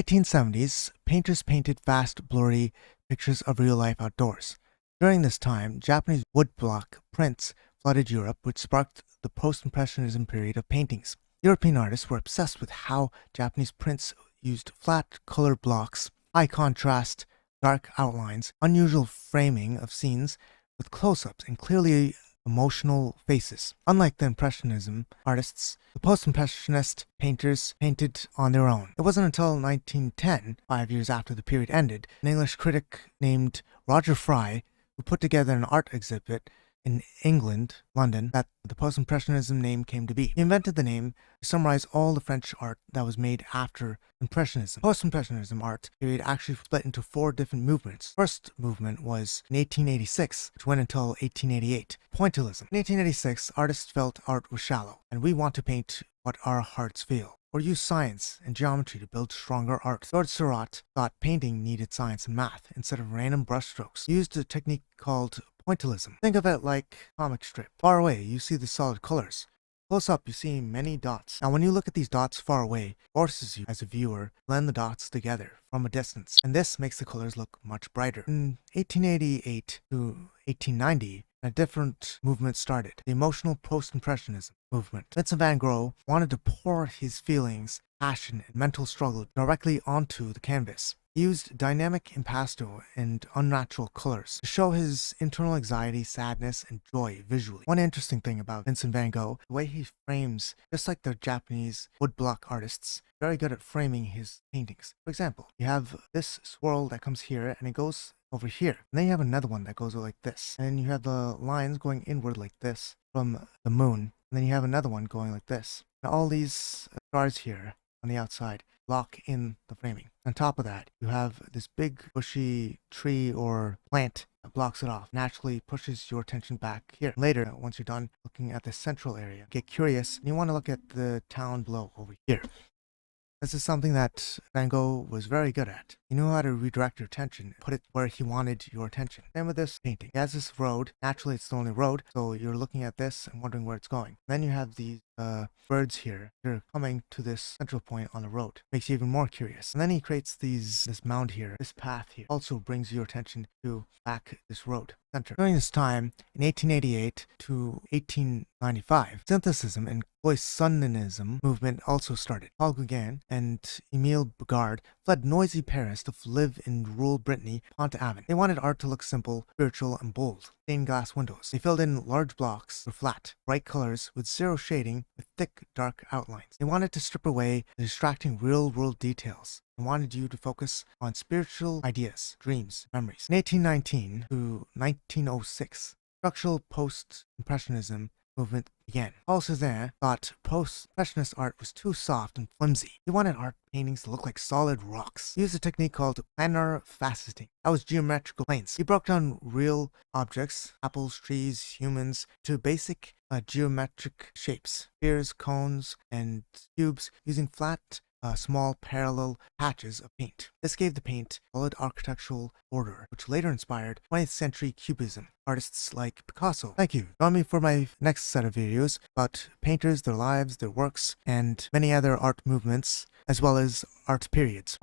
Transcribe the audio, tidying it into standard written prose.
the 1870s, painters painted fast, blurry pictures of real-life outdoors. During this time, Japanese woodblock prints flooded Europe, which sparked the Post-Impressionism period of paintings. European artists were obsessed with how Japanese prints used flat color blocks, high contrast, dark outlines, unusual framing of scenes with close-ups and clearly emotional faces. Unlike the Impressionism artists, the Post-Impressionist painters painted on their own. It wasn't until 1910, 5 years after the period ended, an English critic named Roger Fry, who put together an art exhibit in England, London, that the Post-Impressionism name came to be. He invented the name to summarize all the French art that was made after Impressionism. Post-Impressionism art period actually split into 4 different movements. First movement was in 1886, which went until 1888. Pointillism. In 1886, artists felt art was shallow, and we want to paint what our hearts feel, or use science and geometry to build stronger art. Lord Seurat thought painting needed science and math instead of random brushstrokes. He used a technique called pointillism. Think of it like a comic strip. Far away, you see the solid colors. Close up, you see many dots. Now, when you look at these dots far away, it forces you as a viewer to blend the dots together from a distance, and this makes the colors look much brighter. In 1888 to 1890, a different movement started, the emotional post-impressionism movement. Vincent van Gogh wanted to pour his feelings, passion, and mental struggle directly onto the canvas. He used dynamic impasto and unnatural colors to show his internal anxiety, sadness, and joy visually. One interesting thing about Vincent van Gogh, the way he frames, just like the Japanese woodblock artists, very good at framing his paintings. For example, you have this swirl that comes here and it goes over here. And then you have another one that goes like this. And then you have the lines going inward like this from the moon. And then you have another one going like this. Now all these stars here on the outside lock in the framing. On top of that, you have this big bushy tree or plant that blocks it off, naturally pushes your attention back here. Later, once you're done looking at the central area, get curious and you want to look at the town below over here. This is something that Van Gogh was very good at. He knew how to redirect your attention, put it where he wanted your attention. Same with this painting. He has this road. Naturally, it's the only road, so you're looking at this and wondering where it's going. Then you have these birds here. They're coming to this central point on the road. Makes you even more curious. And then he creates this mound here, this path here. Also brings your attention to back this road center. During this time, in 1888 to 1895, synthetism and Cloisonnism movement also started. Paul Gauguin and Emile Bugard fled noisy Paris to live in rural Brittany, Pont-Aven. They wanted art to look simple, spiritual, and bold. Stained glass windows. They filled in large blocks or flat, bright colors with zero shading with thick, dark outlines. They wanted to strip away the distracting real-world details and wanted you to focus on spiritual ideas, dreams, memories. In 1819 to 1906, structural post-impressionism movement began. Paul Cézanne thought post-impressionist art was too soft and flimsy. He wanted art paintings to look like solid rocks. He used a technique called planar faceting. That was geometrical planes. He broke down real objects, apples, trees, humans, to basic geometric shapes, spheres, cones, and cubes using flat small parallel patches of paint. This gave the paint solid architectural order, which later inspired 20th century cubism artists like Picasso. Thank you. Join me for my next set of videos about painters, their lives, their works, and many other art movements, as well as art periods.